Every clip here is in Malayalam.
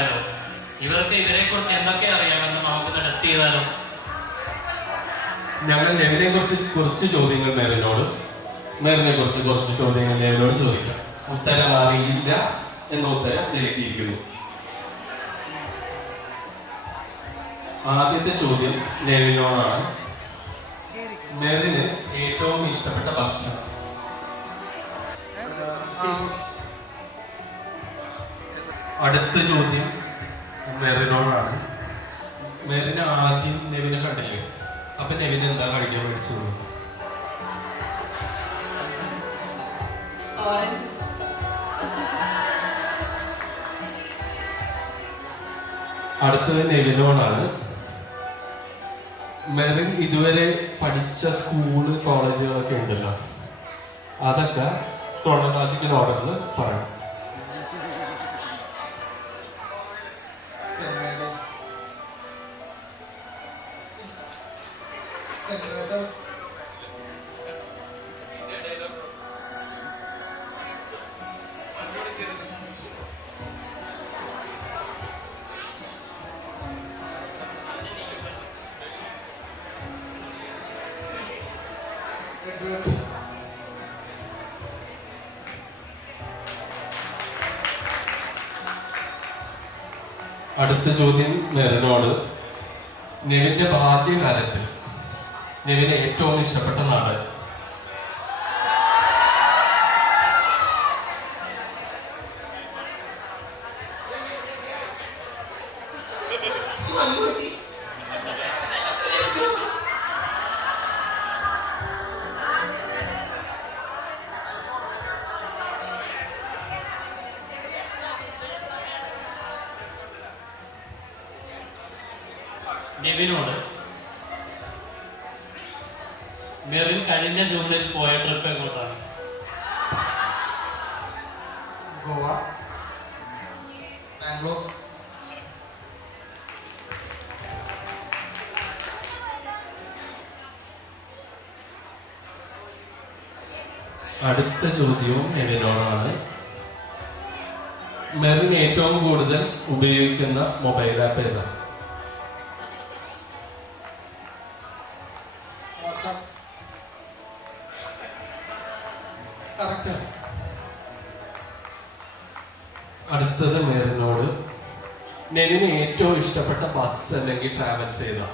ആയല്ലോ. ഇവർക്ക് ഇവരെ കുറിച്ച് എന്തൊക്കെ അറിയാമെന്ന് നമുക്കൊന്ന് ടെസ്റ്റ് ചെയ്താലോ? ഞങ്ങൾ നെവിനെ കുറിച്ച് കുറച്ച് ചോദ്യങ്ങൾ മേറിനെ കുറിച്ച് കുറച്ച് ചോദ്യങ്ങൾ നെവിനോട് ചോദിക്കാം. ഉത്തരം അറിയില്ല എന്ന ഉത്തരം നൽകിയിരിക്കുന്നു. ആദ്യത്തെ ചോദ്യം നെവിനോടാണ്. മെറിന് ഏറ്റവും ഇഷ്ടപ്പെട്ട ഭക്ഷണം? അടുത്ത ചോദ്യം മെറിനോടാണ്. മെറിന് ആദ്യം നെവിനെ കണ്ടില്ലേ, അപ്പൊ നെവിന് എന്താ കഴിക്കാൻ മേടിച്ചത്? അടുത്തത് നെവിനോടാണ്. മെറിൻ ഇതുവരെ പഠിച്ച സ്കൂള് കോളേജുകളൊക്കെ ഉണ്ടല്ലോ, അതൊക്കെ ക്രോണോളജിക്കൽ ഓർഡറിൽ പറയണം. അടുത്ത ചോദ്യം മെറിനോട്. നെവിന്റെ ബാല്യകാലത്തിൽ നെവിന് ഏറ്റവും ഇഷ്ടപ്പെട്ട നാട്? നെവിനോട്, മെറിൻ കഴിഞ്ഞ ജൂണിൽ പോയ ട്രിപ്പ് എങ്ങോട്ടാണ്? ഗോവ, ബാംഗ്ലൂർ. അടുത്ത ചോദ്യവും നെവിനോടാണ്. മെറിൻ ഏറ്റവും കൂടുതൽ ഉപയോഗിക്കുന്ന മൊബൈൽ ആപ്പ് ഏതാ? അടുത്തത് മെറിനോട്. നെവിന് ഏറ്റവും ഇഷ്ടപ്പെട്ട ബസ് അല്ലെങ്കിൽ ട്രാവൽസ് ഏതാ?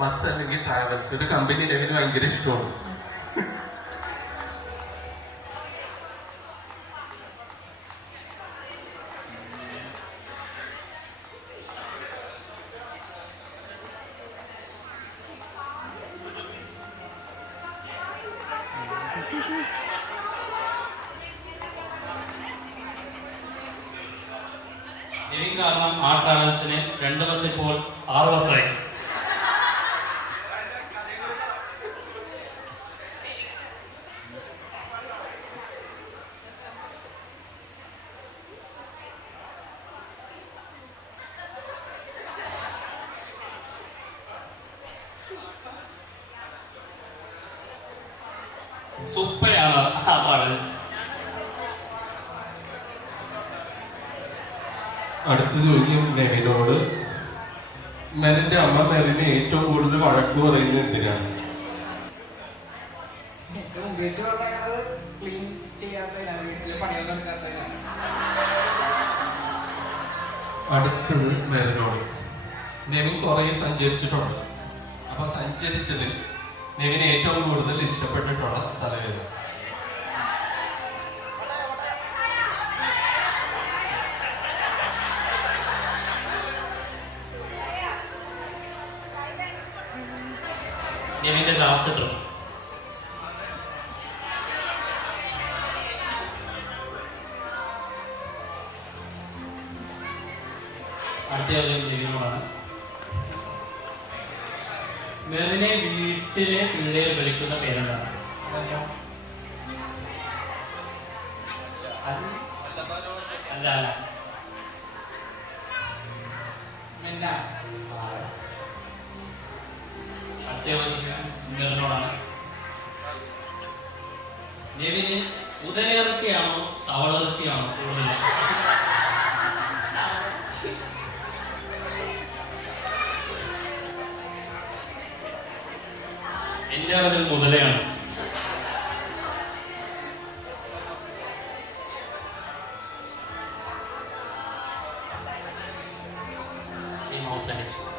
ബസ് അല്ലെങ്കിൽ ട്രാവൽസ്, ഒരു കമ്പനി നെവിന് ഭയങ്കര ഇഷ്ടമാണ്. നെവിൻ കാരണം ആ ട്രാവൽസിന് 2 ബസ് ഇപ്പോൾ 6 ബസ്സായി. സൂപ്പറാണ് ആ ട്രാവൽസ്. അടുത്ത ചോദ്യം നെവിനോട്. മെറിന്റെ അമ്മ മെറിനെ ഏറ്റവും കൂടുതൽ വഴക്ക് പറയുന്നത് എന്തിനാണ്? അടുത്തത് മെറിനോട്. നെവിൻ കുറെ സഞ്ചരിച്ചിട്ടുണ്ട്, അപ്പൊ സഞ്ചരിച്ചതിൽ നെവിന് ഏറ്റവും കൂടുതൽ ഇഷ്ടപ്പെട്ടിട്ടുള്ള സ്ഥലം ഏത്? നെവിന്റെ ലാസ്റ്റ് ട്രിപ്പ്. അടുത്ത ചോദ്യം നെവിനോടാണ്. മെറിനെ വീട്ടിലെ പിള്ളേർ വിളിക്കുന്ന പേരെന്താണ്? അല്ല അല്ല അടുത്ത ചോദ്യം മെറിനോടാണ്. നെവിന് ഉദരയിറച്ചിയാണോ തവളർച്ചയാണ് കൂടുതൽ ഇഷ്ടം. എല്ലാവരും മുതലയാണ്. അവസാനിച്ചു.